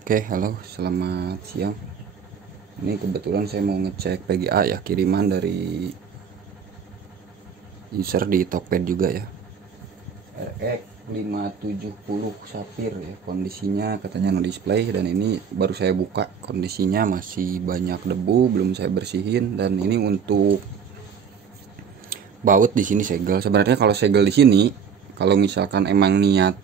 Oke, halo, selamat siang. Ini kebetulan saya mau ngecek PGA ya, kiriman dari user di Tokped juga ya. RX 570 Sapphire ya, kondisinya katanya no display, dan ini baru saya buka, kondisinya masih banyak debu, belum saya bersihin. Dan ini untuk baut di sini segel. Sebenarnya kalau segel di sini, kalau misalkan emang niat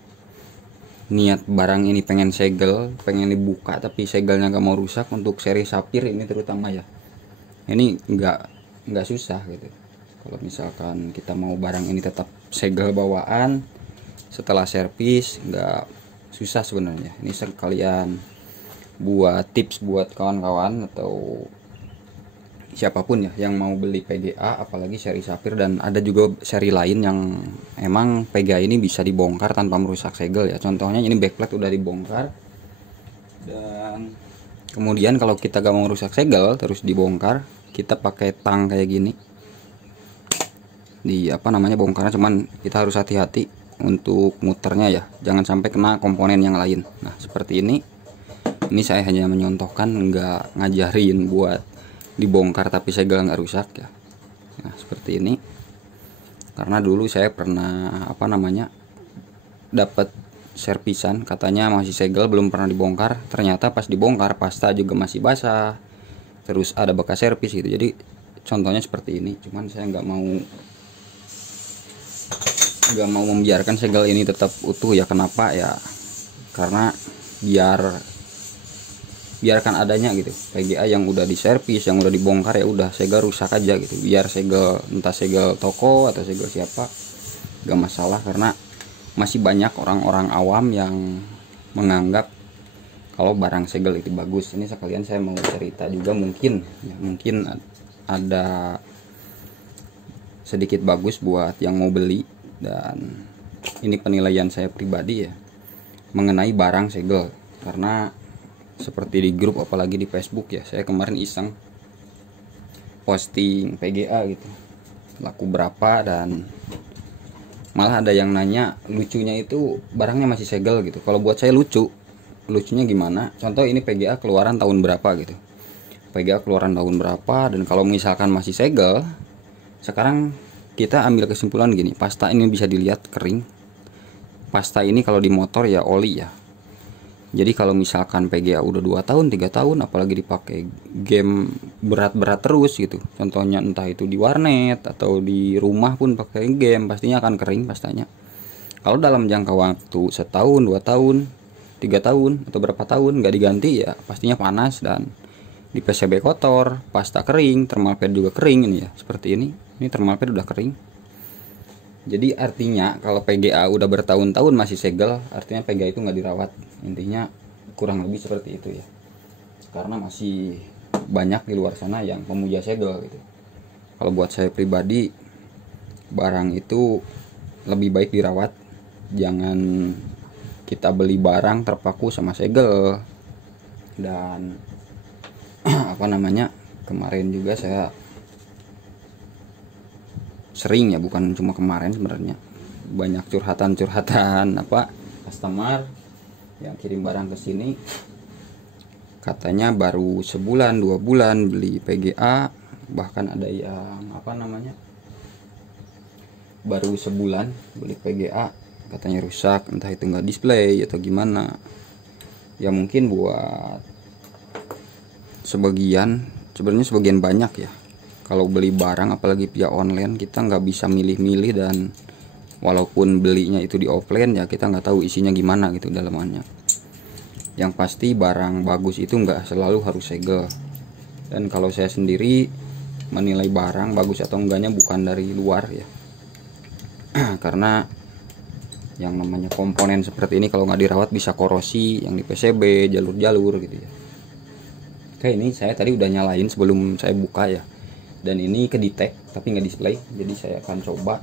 barang ini pengen segel, pengen dibuka tapi segelnya nggak mau rusak, untuk seri Sapphire ini terutama ya, ini nggak susah gitu. Kalau misalkan kita mau barang ini tetap segel bawaan setelah servis, nggak susah sebenarnya. Ini sekalian buat tips buat kawan-kawan atau siapapun ya yang mau beli PGA, apalagi seri Sapphire. Dan ada juga seri lain yang emang PGA ini bisa dibongkar tanpa merusak segel ya. Contohnya ini backplate udah dibongkar, dan kemudian kalau kita gak mau merusak segel terus dibongkar, kita pakai tang kayak gini di bongkarnya. Cuman kita harus hati-hati untuk muternya ya, jangan sampai kena komponen yang lain. Nah seperti ini saya hanya menyontohkan, nggak ngajarin buat dibongkar tapi segel nggak rusak ya. Nah seperti ini, karena dulu saya pernah dapat servisan, katanya masih segel, belum pernah dibongkar. Ternyata pas dibongkar pasta juga masih basah, terus ada bekas servis gitu. Jadi contohnya seperti ini. Cuman saya nggak mau membiarkan segel ini tetap utuh ya. Kenapa ya? Karena biarkan adanya gitu. PGA yang udah diservis, yang udah dibongkar, ya udah segel rusak aja gitu. Biar segel, entah segel toko atau segel siapa, gak masalah. Karena masih banyak orang-orang awam yang menganggap kalau barang segel itu bagus. Ini sekalian saya mau cerita juga, mungkin ada sedikit bagus buat yang mau beli. Dan ini penilaian saya pribadi ya mengenai barang segel. Karena seperti di grup, apalagi di Facebook ya, saya kemarin iseng posting PGA gitu, laku berapa, dan malah ada yang nanya, lucunya itu barangnya masih segel gitu. Kalau buat saya lucunya gimana? Contoh ini PGA keluaran tahun berapa gitu, PGA keluaran tahun berapa, dan kalau misalkan masih segel, sekarang kita ambil kesimpulan gini, pasta ini bisa dilihat kering. Pasta ini kalau di motor ya oli ya. Jadi kalau misalkan PGA udah 2 tahun, 3 tahun, apalagi dipakai game berat-berat terus gitu, contohnya entah itu di warnet atau di rumah pun pakai game, pastinya akan kering pastanya. Kalau dalam jangka waktu setahun, 2 tahun, 3 tahun, atau berapa tahun nggak diganti ya, pastinya panas, dan di PCB kotor, pasta kering, thermal pad juga kering. Ini ya seperti ini thermal pad udah kering. Jadi artinya kalau PGA udah bertahun-tahun masih segel, artinya PGA itu nggak dirawat. Intinya kurang lebih seperti itu ya. Karena masih banyak di luar sana yang pemuja segel gitu. Kalau buat saya pribadi, barang itu lebih baik dirawat. Jangan kita beli barang terpaku sama segel. Dan kemarin juga saya sering ya, bukan cuma kemarin sebenarnya, banyak curhatan customer yang kirim barang ke sini, katanya baru sebulan 2 bulan beli PGA, bahkan ada yang baru sebulan beli PGA katanya rusak, entah itu nggak display atau gimana ya. Mungkin buat sebagian banyak ya, kalau beli barang apalagi via online, kita nggak bisa milih-milih, dan walaupun belinya itu di offline ya, kita nggak tahu isinya gimana gitu dalamannya. Yang pasti barang bagus itu nggak selalu harus segel. Dan kalau saya sendiri menilai barang bagus atau enggaknya bukan dari luar ya, karena yang namanya komponen seperti ini kalau nggak dirawat bisa korosi, yang di PCB, jalur-jalur gitu ya. Oke, ini saya tadi udah nyalain sebelum saya buka ya. Dan ini ke detect tapi nggak display, jadi saya akan coba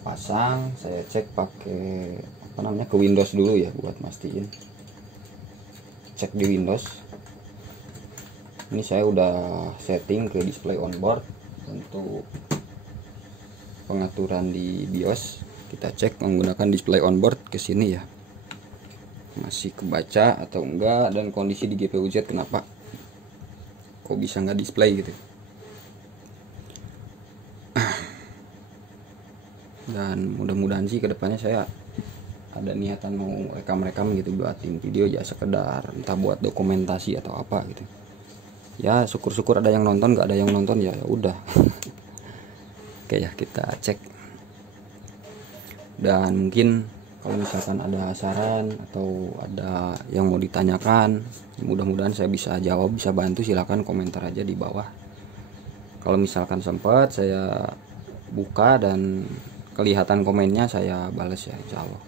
pasang. Saya cek pakai ke Windows dulu ya, buat mastiin. Cek di Windows. Ini saya udah setting ke display on board. Untuk pengaturan di BIOS, kita cek menggunakan display on board ke sini ya. masih kebaca atau enggak, dan kondisi di GPU-Z kenapa kok bisa nggak display gitu. Dan mudah-mudahan sih kedepannya saya ada niatan mau rekam-rekam gitu, buatin video ya sekedar entah buat dokumentasi atau apa gitu. Ya syukur-syukur ada yang nonton, nggak ada yang nonton ya udah. Oke ya, kita cek. Dan mungkin kalau misalkan ada saran atau ada yang mau ditanyakan, mudah-mudahan saya bisa jawab, bisa bantu, silahkan komentar aja di bawah. Kalau misalkan sempat saya buka dan kelihatan komennya, saya balas ya insya Allah,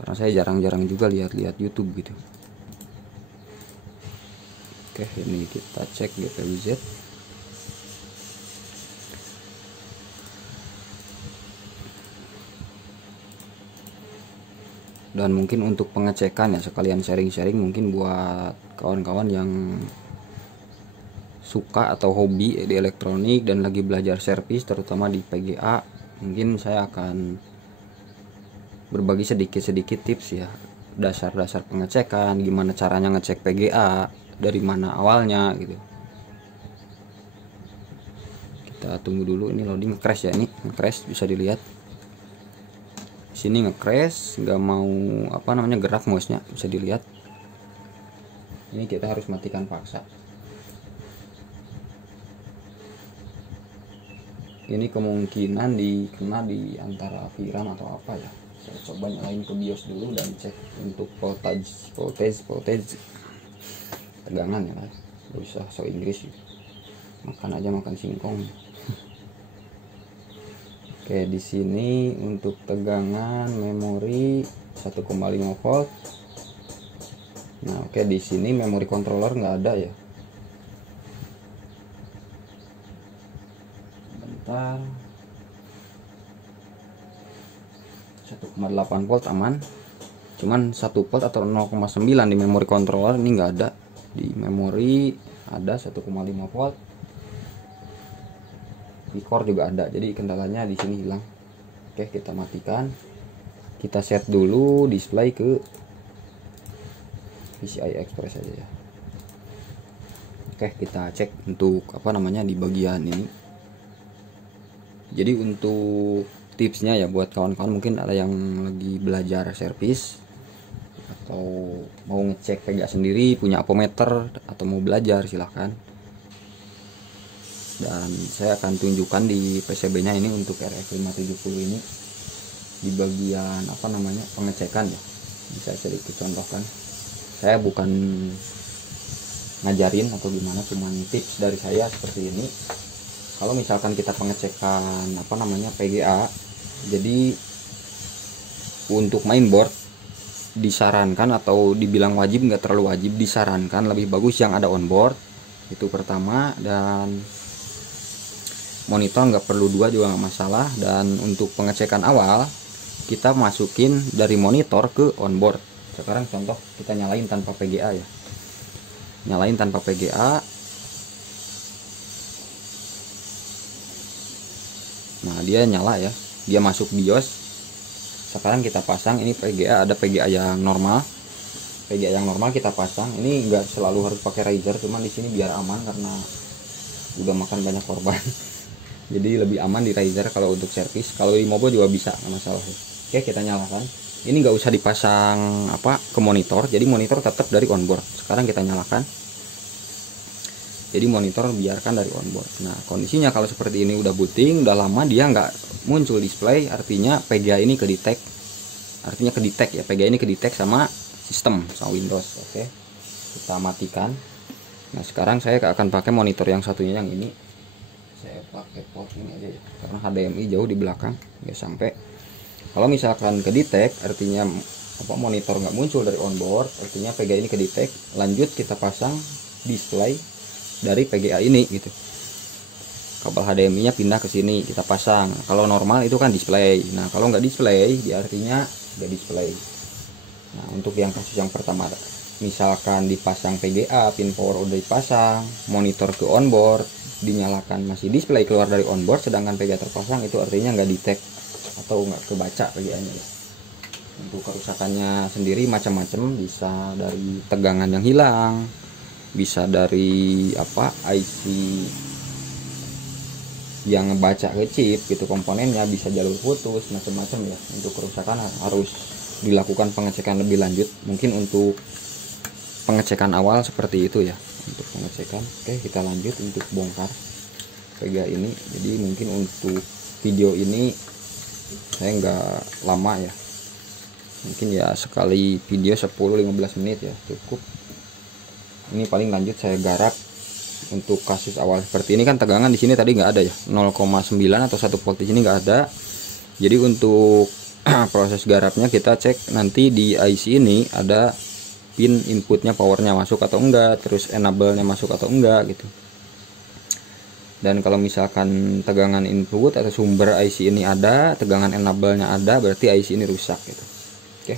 karena saya jarang-jarang juga lihat-lihat YouTube gitu. Oke, ini kita cek GPU-Z. Dan mungkin untuk pengecekan ya sekalian sharing-sharing mungkin buat kawan-kawan yang suka atau hobi di elektronik dan lagi belajar servis terutama di PGA, mungkin saya akan berbagi sedikit-sedikit tips ya, dasar-dasar pengecekan, gimana caranya ngecek PGA, dari mana awalnya gitu. Kita tunggu dulu, ini loading, nge-crash ya, ini nge-crash bisa dilihat. Sini nge-crash, nggak mau gerak mouse-nya, bisa dilihat. Ini kita harus matikan paksa. Ini kemungkinan dikena di antara VRAM atau apa ya. Saya coba nyalain ke BIOS dulu dan cek untuk voltage tegangan ya, nggak usah so Inggris gitu. Makan aja makan singkong. Oke, di sini untuk tegangan memori 1,5 volt. Nah, oke, di sini memori controller nggak ada ya. Bentar. 1,8 volt aman. Cuman 1 volt atau 0,9 di memori controller ini nggak ada. Di memori ada 1,5 volt. Di core juga ada, jadi kendalanya di sini hilang. Oke, kita matikan, kita set dulu display ke PCI Express aja ya. Oke, kita cek untuk di bagian ini. Jadi untuk tipsnya ya buat kawan-kawan mungkin ada yang lagi belajar servis atau mau ngecek PGA sendiri, punya apometer atau mau belajar, silahkan. Dan saya akan tunjukkan di PCB nya ini untuk RF 570 ini di bagian pengecekan ya. Bisa sedikit contohkan, saya bukan ngajarin atau gimana, cuman tips dari saya seperti ini. Kalau misalkan kita pengecekan PGA, jadi untuk mainboard disarankan atau dibilang wajib, nggak terlalu wajib, disarankan lebih bagus yang ada onboard, itu pertama. Dan monitor nggak perlu 2 juga nggak masalah. Dan untuk pengecekan awal kita masukin dari monitor ke onboard. Sekarang contoh kita nyalain tanpa PGA ya, nyalain tanpa PGA. Nah, dia nyala ya, dia masuk BIOS. Sekarang kita pasang ini PGA, ada PGA yang normal. PGA yang normal kita pasang. Ini nggak selalu harus pakai riser, cuman di sini biar aman karena udah makan banyak korban. Jadi lebih aman di riser kalau untuk servis. Kalau di Mobo juga bisa, nggak masalah. Oke, kita nyalakan. Ini nggak usah dipasang ke monitor, jadi monitor tetap dari onboard. Sekarang kita nyalakan. Jadi monitor biarkan dari onboard. Nah, kondisinya kalau seperti ini udah booting, udah lama dia nggak muncul display, artinya PGA ini kedetek. Artinya kedetek ya, PGA ini kedetek sama sistem, sama Windows. Oke, kita matikan. Nah, sekarang saya akan pakai monitor yang satunya, yang ini. Saya pakai port ini aja ya, karena HDMI jauh di belakang ya sampai. Kalau misalkan kedetek, artinya monitor nggak muncul dari onboard, artinya PGA ini kedetek. Lanjut kita pasang display dari PGA ini gitu. Kabel HDMI nya pindah ke sini, kita pasang. Kalau normal itu kan display. Nah, kalau nggak display, dia artinya nggak display. Nah, untuk yang kasus yang pertama, misalkan dipasang PGA, pin power udah dipasang, monitor ke onboard, dinyalakan masih display keluar dari onboard, sedangkan PGA terpasang, itu artinya nggak detect atau nggak kebaca PGA nya ya. Untuk kerusakannya sendiri macam-macam, bisa dari tegangan yang hilang, bisa dari IC yang ngebaca ke chip gitu komponennya, bisa jalur putus, macam-macam ya. Untuk kerusakan harus dilakukan pengecekan lebih lanjut. Mungkin untuk pengecekan awal seperti itu ya, untuk pengecekan. Oke, kita lanjut untuk bongkar VGA ini. Jadi mungkin untuk video ini saya nggak lama ya, mungkin ya sekali video 10-15 menit ya cukup. Ini paling lanjut saya garap. Untuk kasus awal seperti ini kan tegangan di sini tadi nggak ada ya, 0,9 atau 1 volt di sini nggak ada. Jadi untuk proses garapnya kita cek nanti di IC ini ada pin inputnya, powernya masuk atau enggak, terus enable-nya masuk atau enggak gitu. Dan kalau misalkan tegangan input atau sumber IC ini ada, tegangan enable-nya ada, berarti IC ini rusak gitu. Oke,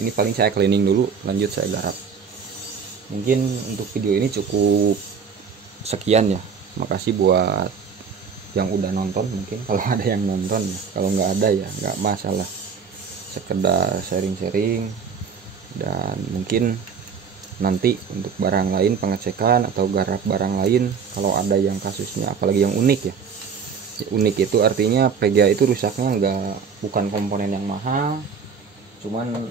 ini paling saya cleaning dulu, lanjut saya garap. Mungkin untuk video ini cukup sekian ya. Makasih buat yang udah nonton, mungkin kalau ada yang nonton ya. Kalau nggak ada ya nggak masalah, sekedar sharing-sharing. Dan mungkin nanti untuk barang lain pengecekan atau garap barang lain, kalau ada yang kasusnya apalagi yang unik ya. Unik itu artinya PGA itu rusaknya bukan komponen yang mahal, cuman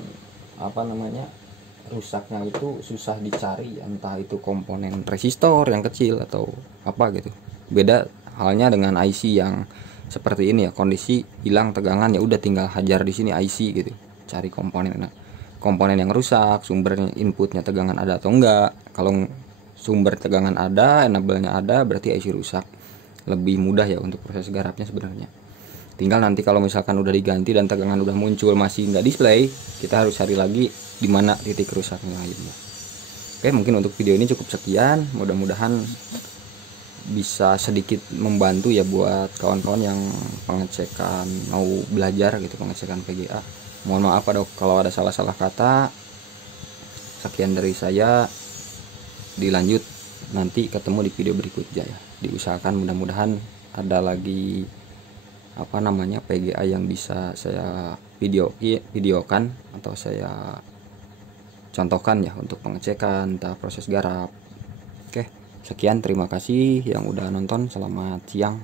rusaknya itu susah dicari, entah itu komponen resistor yang kecil atau apa gitu. Beda halnya dengan IC yang seperti ini ya, kondisi hilang tegangan ya udah tinggal hajar di sini IC gitu, cari komponen yang rusak, sumber inputnya tegangan ada atau enggak. Kalau sumber tegangan ada, enable-nya ada, berarti IC rusak. Lebih mudah ya untuk proses garapnya sebenarnya. Tinggal nanti kalau misalkan udah diganti dan tegangan udah muncul masih nggak display, kita harus cari lagi di mana titik rusaknya lainnya. Oke, mungkin untuk video ini cukup sekian. Mudah-mudahan bisa sedikit membantu ya buat kawan-kawan yang pengecekan, mau belajar gitu pengecekan PGA. Mohon maaf kalau ada salah-salah kata. Sekian dari saya, dilanjut nanti ketemu di video berikutnya ya. Diusahakan mudah-mudahan ada lagi PGA yang bisa saya videokan atau saya contohkan ya untuk pengecekan entah proses garap. Oke, sekian, terima kasih yang udah nonton. Selamat siang.